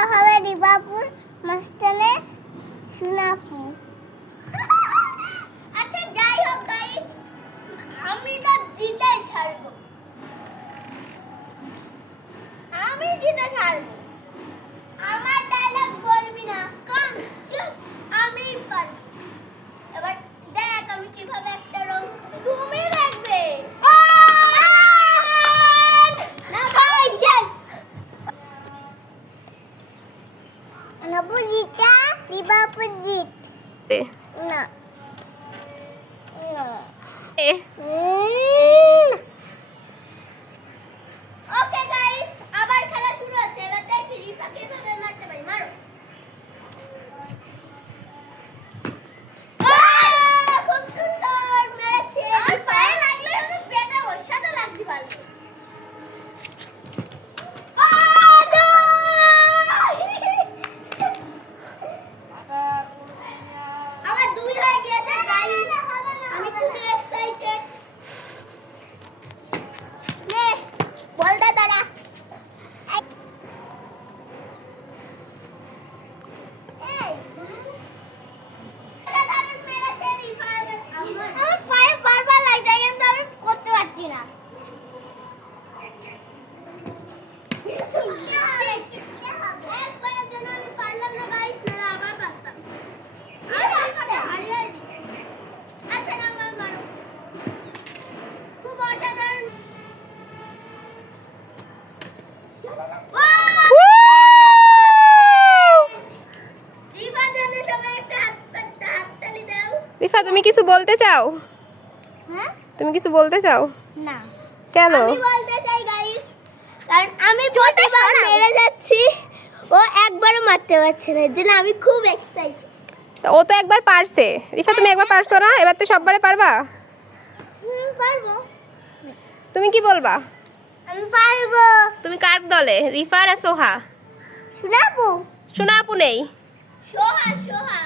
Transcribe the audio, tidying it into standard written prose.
এটা হবে রিবাপুর মাস্টানে সোনাপু। আচ্ছা যাই হোক গাইস, আমি তো জিতে ছাড়বো, আমি জিতে ছাড়বো। আমার ডায়লগ বলবি না, কম চুপ, আমি পারি। এবার দেখ আমি কিভাবে একটা রং, তুমি দেখবে না ভাই। ইয়েস নবু জিতা, রিবাপুর জিত না ওকে গাইস, আবার খেলা শুরু হচ্ছে। এবার দেখি রিফা কিভাবে মারতে পারি। মারো। খুব সুন্দর মেরেছে। আর পায়ে লাগলে হয়তো পেটে বসাতে লাগতে পারলো। আমার দুই হয়ে গিয়েছে গাইস, আমি খুব এক্সাইটেড। নে বল দে দাঁড়া। এই এটা দাঁড়ান মেরেছে রিফা। আমার পায়ে বারবার লাগছে কিন্তু আমি করতে পারছি না। একবারের জন্য আমি পারলাম না গাইস, না আবার পারতাম। আচ্ছা না আমার মারো, খুব অসাধারণ। রিফা জন্য সবাই একটা হাততালি দাও। রিফা তুমি কিছু বলতে চাও? হ্যাঁ তুমি কিছু বলতে চাও? না কেন? আমি বলতে চাই গাইস, কারণ আমি প্রতিবার মেরে যাচ্ছি, ও একবারও মারতে পারছে না, এর জন্য আমি খুব এক্সাইটেড। ও তো একবার পারছে। রিফা তুমি একবার পারছো না, এবার তো সববারে পারবা। পারবো। তুমি কি বলবা? আমি পারবো। তুমি কার দলে, রিফা আর সোহা? শোনাবো। সোনা আপু নেই। সোহা সোহা